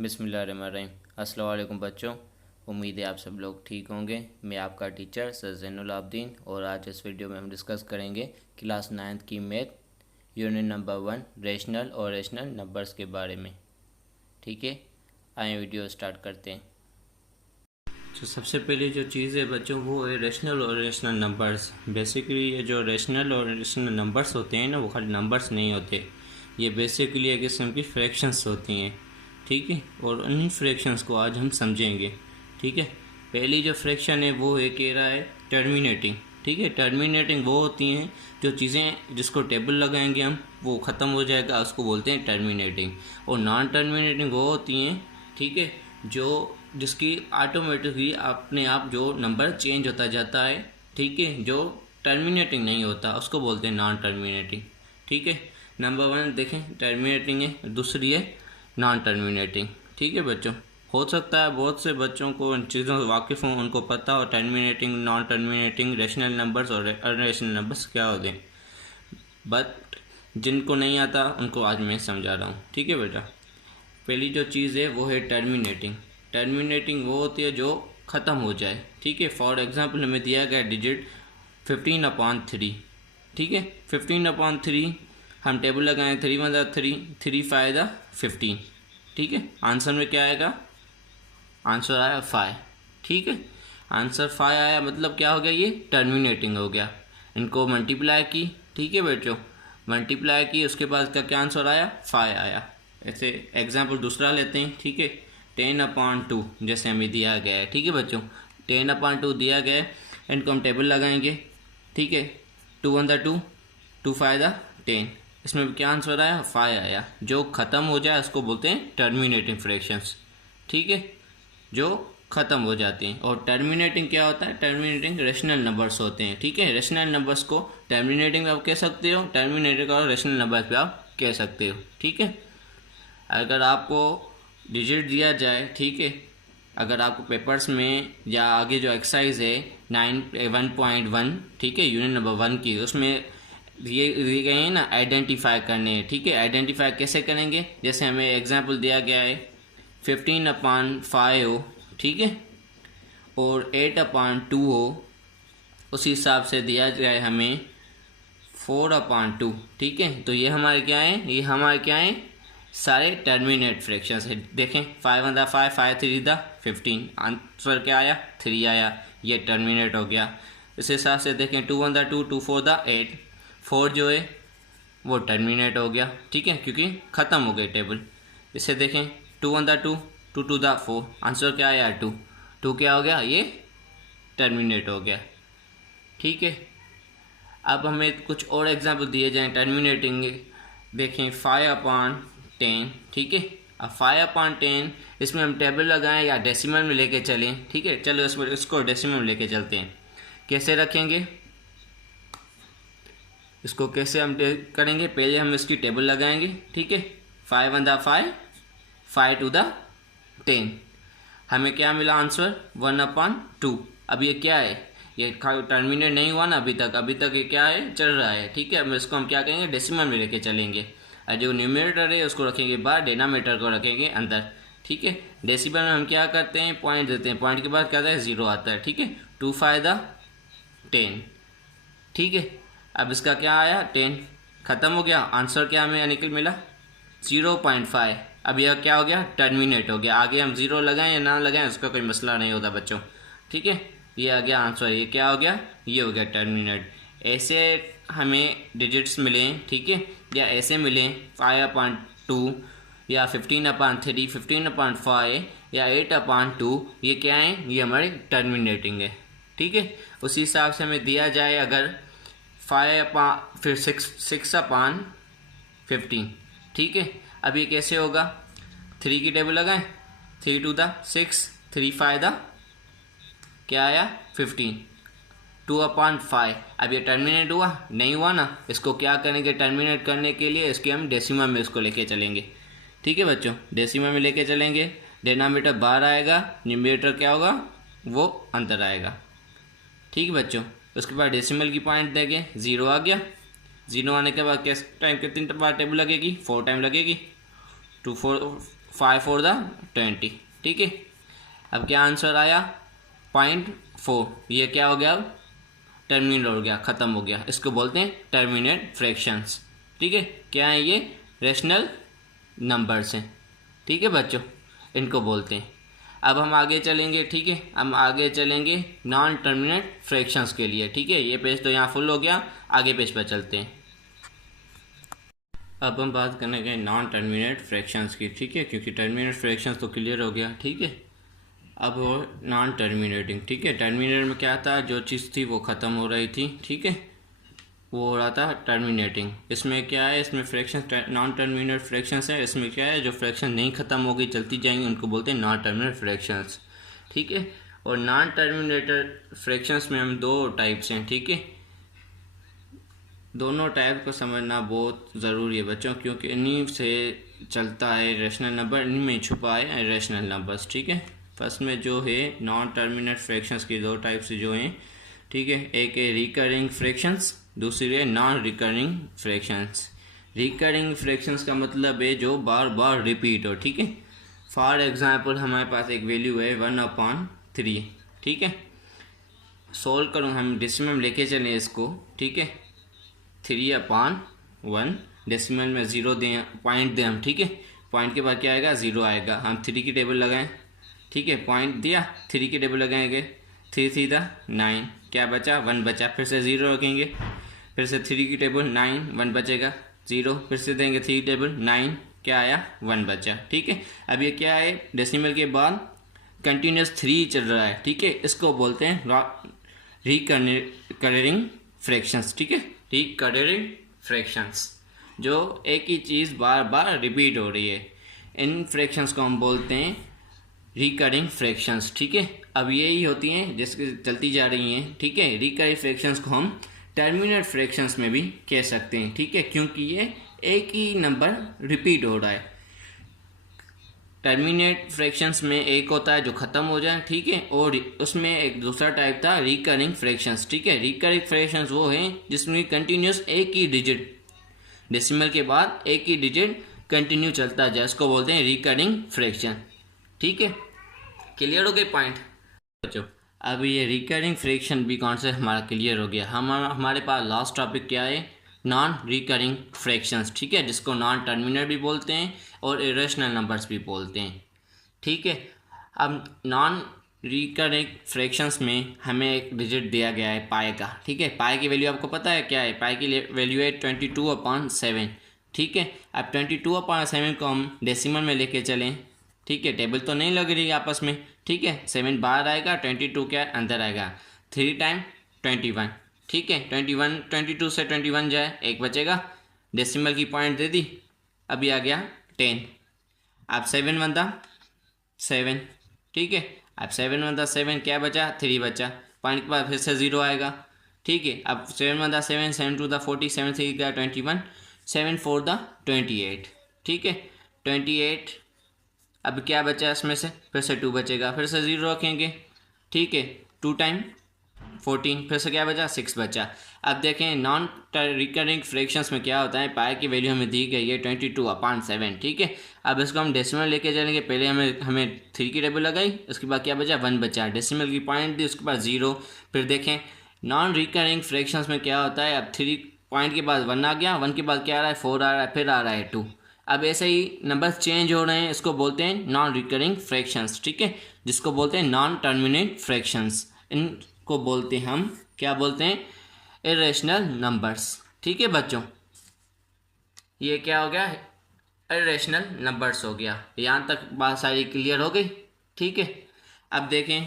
बिस्मिल्लाहिर्रहमानिर्रहीम। अस्सलाम वालेकुम बच्चों, उम्मीद है आप सब लोग ठीक होंगे। मैं आपका टीचर सर ज़ैनुल आबदीन और आज इस वीडियो में हम डिस्कस करेंगे क्लास 9th की मैथ यूनिट नंबर 1 रेशनल और रेशनल नंबर्स के बारे में। ठीक है, आए वीडियो स्टार्ट करते हैं। तो सबसे पहले जो चीज़ है बच्चों वो है रेशनल और रेशनल नंबर्स। बेसिकली ये जो रेशनल और रेशनल नंबर्स होते हैं ना, वो खाली नंबर्स नहीं होते, ये बेसिकली एक किस्म की फ्रैक्शंस होती हैं। ठीक है, और उन्हीं फ्रैक्शंस को आज हम समझेंगे। ठीक है, पहली जो फ्रैक्शन है वो है कह रहा है टर्मिनेटिंग। ठीक है, टर्मिनेटिंग वो होती हैं जो चीज़ें जिसको टेबल लगाएंगे हम वो ख़त्म हो जाएगा, उसको बोलते हैं टर्मिनेटिंग। और नॉन टर्मिनेटिंग वो होती हैं, ठीक है, जो जिसकी ऑटोमेटिकली अपने आप जो नंबर चेंज होता जाता है। ठीक है, जो टर्मिनेटिंग नहीं होता उसको बोलते हैं नॉन टर्मिनेटिंग। ठीक है, नंबर 1 देखें टर्मिनेटिंग है, दूसरी है नॉन टर्मिनेटिंग। ठीक है बच्चों, हो सकता है बहुत से बच्चों को इन चीज़ों से वाकिफ़ हों, उनको पता हो terminating, non terminating, rational numbers और अनरेशनल नंबर्स क्या होते हैं, बट जिनको नहीं आता उनको आज मैं समझा रहा हूँ। ठीक है बेटा, पहली जो चीज़ है वो है टर्मिनेटिंग। टर्मिनेटिंग वो होती है जो ख़त्म हो जाए। ठीक है, फॉर एग्जांपल हमें दिया गया डिजिट 15/3। ठीक है, 15/3 हम टेबल लगाएं, 3 × 3, 3 फ़ायदा 15। ठीक है, आंसर में क्या आएगा, आंसर आया 5। ठीक है, आंसर 5 आया, मतलब क्या हो गया, ये टर्मिनेटिंग हो गया। इनको मल्टीप्लाई की, ठीक है बच्चों, मल्टीप्लाई की, उसके बाद इसका क्या आंसर आया, 5 आया। ऐसे एग्जाम्पल दूसरा लेते हैं। ठीक है, 10/2 जैसे हमें दिया गया है। ठीक है बच्चों, 10/2 दिया गया है, इनको हम टेबल लगाएंगे। ठीक है, 2 × 2, 2 फ़ायदा 10, इसमें भी क्या आंसर आया, 5 आया। जो ख़त्म हो जाए उसको बोलते हैं टर्मिनेटिंग फ्रैक्शंस। ठीक है, जो ख़त्म हो जाते हैं। और टर्मिनेटिंग क्या होता है, टर्मिनेटिंग रेशनल नंबर्स होते हैं। ठीक है, रेशनल नंबर्स को टर्मिनेटिंग आप कह सकते हो, टर्मिनेटिंग और रेशनल नंबर्स पे आप कह सकते हो। ठीक है, अगर आपको डिजिट दिया जाए, ठीक है, अगर आपको पेपर्स में या आगे जो एक्सरसाइज है 1.1, ठीक है, यूनिट नंबर 1 की, उसमें दिए गए हैं ना आइडेंटिफाई करने हैं। ठीक है, आइडेंटिफाई कैसे करेंगे, जैसे हमें एग्जांपल दिया गया है 15/5 हो, ठीक है, और 8/2 हो, उसी हिसाब से दिया जाए हमें 4/2। ठीक है, तो ये हमारे क्या है, ये हमारे क्या है, सारे टर्मिनेट फ्रैक्शंस है। देखें 5 × 5, 5 × 3 15, आंसर क्या आया, 3 आया, ये टर्मिनेट हो गया। इस हिसाब से देखें 2 × 2, 2 × 4 8, 4 जो है वो टर्मिनेट हो गया। ठीक है, क्योंकि ख़त्म हो गई टेबल। इसे देखें 2 × 2, 2 × 2 4, आंसर क्या आया, 2, 2 क्या हो गया, ये टर्मिनेट हो गया। ठीक है, अब हमें कुछ और एग्जाम्पल दिए जाएँ टर्मिनेटिंग। देखें 5/10, ठीक है, अब 5/10 इसमें हम टेबल लगाएं या डेसिमल में लेके चलें। ठीक है, चलो इसको डेसिमल में लेके चलते हैं। कैसे रखेंगे इसको, कैसे हम करेंगे, पहले हम इसकी टेबल लगाएंगे। ठीक है, 5 × 5, 5 × 10, हमें क्या मिला आंसर, 1/2। अब ये क्या है, ये टर्मिनेट नहीं हुआ ना अभी तक ये क्या है, चल रहा है। ठीक है, अब इसको हम क्या करेंगे, डेसिमल में लेके चलेंगे। और जो न्यूमरेटर है उसको रखेंगे बाहर, डिनोमिनेटर को रखेंगे अंदर। ठीक है, डेसिमल में हम क्या करते हैं, पॉइंट देते हैं, पॉइंट के बाद क्या आता है, 0 आता है। ठीक है, 2 फ़ायदा 10। ठीक है, अब इसका क्या आया, 10 ख़त्म हो गया, आंसर क्या हमें निकल मिला, 0.5। अब यह क्या हो गया, टर्मिनेट हो गया। आगे हम 0 लगाएं या ना लगाएं उसका कोई मसला नहीं होता बच्चों। ठीक है, ये आ गया आंसर, ये क्या हो गया, ये हो गया टर्मिनेट। ऐसे हमें डिजिट्स मिलें, ठीक है, या ऐसे मिलें 5/2 या 15/3, 15/5 या 8/2, ये क्या है, ये हमारे टर्मिनेटिंग है। ठीक है, उसी हिसाब से हमें दिया जाए अगर 5 फिर 6/15। ठीक है, अब ये कैसे होगा, 3 की टेबल लगाएं, 3 × 6, 3 फ़ायदा क्या आया, 15, 2/5। अब ये टर्मिनेट हुआ नहीं हुआ ना, इसको क्या करेंगे, टर्मिनेट करने के लिए इसके हम डेसिमल में इसको लेके चलेंगे। ठीक है बच्चों, डेसिमल में लेके चलेंगे, डिनोमिनेटर बाहर आएगा, न्यूमरेटर क्या होगा, वो अंदर आएगा। ठीक है बच्चों, उसके बाद डेसिमल की पॉइंट देंगे, 0 आ गया। 0 आने के बाद किस टाइम कितनी बार टेबल लगेगी, 4 टाइम लगेगी। 2 4 5 4 द 20, ठीक है। अब क्या आंसर आया 0.4, ये क्या हो गया, अब टर्मिनेट हो गया, ख़त्म हो गया, इसको बोलते हैं टर्मिनेट फ्रैक्शंस, ठीक है। क्या है ये, रेशनल नंबर्स हैं, ठीक है बच्चों, इनको बोलते हैं। अब हम आगे चलेंगे, ठीक है, हम आगे चलेंगे नॉन टर्मिनेट फ्रैक्शंस के लिए, ठीक है। ये पेज तो यहाँ फुल हो गया, आगे पेज पर चलते हैं। अब हम बात करेंगे नॉन टर्मिनेट फ्रैक्शंस की, ठीक है, क्योंकि टर्मिनेट फ्रैक्शंस तो क्लियर हो गया, ठीक है। अब वो नॉन टर्मिनेटिंग, ठीक है। टर्मिनेट में क्या था, जो चीज़ थी वो ख़त्म हो रही थी, ठीक है, वो हो रहा था टर्मिनेटिंग। इसमें क्या है, इसमें फ्रैक्शन नॉन टर्मिनेट फ्रैक्शंस है, इसमें क्या है, जो फ्रैक्शन नहीं ख़त्म हो गई चलती जाएंगी उनको बोलते हैं नॉन टर्मिनेट फ्रैक्शंस, ठीक है। और नॉन टर्मिनेटेड फ्रैक्शंस में हम दो टाइप्स हैं, ठीक है। दोनों टाइप को समझना बहुत ज़रूरी है बच्चों, क्योंकि इन्हीं से चलता है रेशनल नंबर, इन्हीं में छुपा है रेशनल नंबर्स, ठीक है। फर्स्ट में जो है नॉन टर्मिनेट फ्रैक्शंस की दो टाइप्स जो हैं, ठीक है। एक है रिकरिंग फ्रैक्शंस, दूसरी है non recurring fractions. Recurring fractions का मतलब है जो बार बार रिपीट हो, ठीक है। फॉर एग्जांपल हमारे पास एक वैल्यू है 1/3, ठीक है। सोल्व करूँ, हम डेसिमल में लेके चलें इसको, ठीक है। 3/1, डेसिमल में 0 दें, पॉइंट दें हम, ठीक है। पॉइंट के बाद क्या आएगा, 0 आएगा। हम 3 की टेबल लगाएं, ठीक है, पॉइंट दिया, 3 की टेबल लगाएंगे, 3 3 9, क्या बचा, 1 बचा, फिर से 0 रखेंगे, फिर से 3 की टेबल 9, 1 बचेगा, 0, फिर से देंगे 3 की टेबल 9, क्या आया, 1 बचा, ठीक है। अब ये क्या है, डेसिमल के बाद कंटिन्यूस 3 चल रहा है, ठीक है। इसको बोलते हैं रिकरिंग फ्रैक्शंस, ठीक है, रिकरिंग फ्रैक्शंस, जो एक ही चीज़ बार बार रिपीट हो रही है, इन फ्रैक्शंस को हम बोलते हैं रिकरिंग फ्रैक्शंस, ठीक है। अब यही होती हैं जिसकी चलती जा रही हैं, ठीक है। रिकरिंग फ्रैक्शंस को हम टर्मिनेट फ्रैक्शंस में भी कह सकते हैं, ठीक है, क्योंकि ये एक ही नंबर रिपीट हो रहा है। टर्मिनेट फ्रैक्शंस में एक होता है जो ख़त्म हो जाए, ठीक है, और उसमें एक दूसरा टाइप था रिकरिंग फ्रैक्शंस, ठीक है। रिकरिंग फ्रैक्शंस वो हैं जिसमें कंटिन्यूस एक ही डिजिट, डेसिमल के बाद एक ही डिजिट कंटिन्यू चलता जाए, इसको बोलते हैं रिकरिंग फ्रैक्शन, ठीक है। क्लियर हो गए पॉइंट बच्चों। अब ये रिकरिंग फ्रैक्शन भी कॉन्सेप्ट हमारा क्लियर हो गया। हमारे पास लास्ट टॉपिक क्या है, नॉन रिकरिंग फ्रैक्शंस, ठीक है, जिसको नॉन टर्मिनेट भी बोलते हैं और इरेशनल नंबर्स भी बोलते हैं, ठीक है। अब नॉन रिकरिंग फ्रैक्शंस में हमें एक डिजिट दिया गया है पाई का, ठीक है। पाई की वैल्यू आपको पता है क्या है, पाई की वैल्यू है 22/7, ठीक है। अब 22/7 को हम डेसिमल में लेके चलें, ठीक है, टेबल तो नहीं लग रही आपस में, ठीक है। 7 बाहर आएगा, 22 क्या अंदर आएगा, 3 टाइम 21, ठीक है। 22 से 21 जाए, एक बचेगा, डेसिमल की पॉइंट दे दी, अभी आ गया 10। अब 7 बनता 7, ठीक है। अब 7 बनता 7, क्या बचा, 3 बचा, पॉइंट के बाद फिर से 0 आएगा, ठीक है। अब 7 बनता 7, 7 2 40, 7 3 का 21, 7 4 28, ठीक है, 28। अब क्या बचा इसमें से, फिर से 2 बचेगा, फिर से 0 रखेंगे, ठीक है। 2 टाइम 14, फिर से क्या बचा, 6 बचा। अब देखें नॉन रिकरिंग फ्रैक्शंस में क्या होता है, पाई की वैल्यू हमें दी गई है 22/7, ठीक है। अब इसको हम डेसिमल लेके चलेंगे, पहले हमें 3 की टेबल लगाई, उसके बाद क्या बचा, 1 बचा, डेसिमल की पॉइंट दी, उसके बाद 0। फिर देखें नॉन रिकरिंग फ्रैक्शंस में क्या होता है, अब 3 पॉइंट के बाद 1 आ गया, 1 के बाद क्या आ रहा है, 4 आ रहा है, फिर आ रहा है 2। अब ऐसे ही नंबर चेंज हो रहे हैं, इसको बोलते हैं नॉन रिकरिंग फ्रैक्शंस, ठीक है, जिसको बोलते हैं नॉन टर्मिनेट फ्रैक्शंस। इनको बोलते हैं हम, क्या बोलते हैं, इरेशनल नंबर्स, ठीक है बच्चों। ये क्या हो गया, इरेशनल नंबर्स हो गया। यहाँ तक बात सारी क्लियर हो गई, ठीक है। अब देखें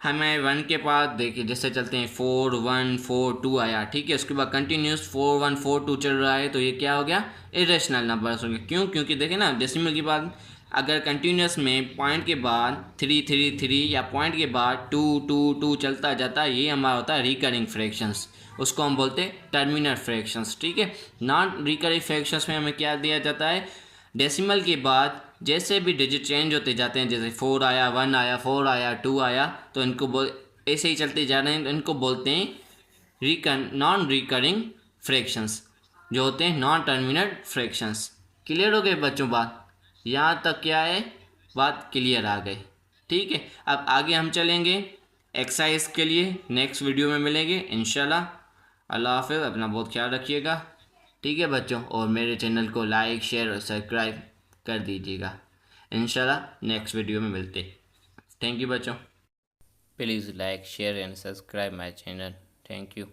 हमें 1 के बाद देखिए जैसे चलते हैं 4 1 4 2 आया, ठीक है। उसके बाद कंटिन्यूस 4 1 4 2 चल रहा है, तो ये क्या हो गया, इरेशनल नंबर्स हो गया। क्यों, क्योंकि देखें ना डेसिमल के बाद अगर कंटिन्यूस में पॉइंट के बाद 3 3 3 या पॉइंट के बाद 2 2 2 चलता जाता है, ये हमारा होता है रिकरिंग फ्रैक्शंस, उसको हम बोलते हैं टर्मिनेट फ्रैक्शंस, ठीक है। नॉन रिकरिंग फ्रैक्शंस में हमें क्या दिया जाता है, डेसिमल के बाद जैसे भी डिजिट चेंज होते जाते हैं, जैसे 4 आया, 1 आया, 4 आया, 2 आया, तो इनको ऐसे ही चलते जा रहे हैं, तो इनको बोलते हैं नॉन रिकरिंग फ्रैक्शंस, जो होते हैं नॉन टर्मिनेट फ्रैक्शंस। क्लियर हो गए बच्चों बात, यहाँ तक क्या है, बात क्लियर आ गई। ठीक है, अब आगे हम चलेंगे एक्सरसाइज के लिए, नेक्स्ट वीडियो में मिलेंगे इंशाल्लाह। अल्लाह हाफ़िज़, अपना बहुत ख्याल रखिएगा। ठीक है बच्चों, और मेरे चैनल को लाइक शेयर और सब्सक्राइब कर दीजिएगा। इंशाल्लाह नेक्स्ट वीडियो में मिलते। थैंक यू बच्चों। Please like, share and subscribe my channel. Thank you.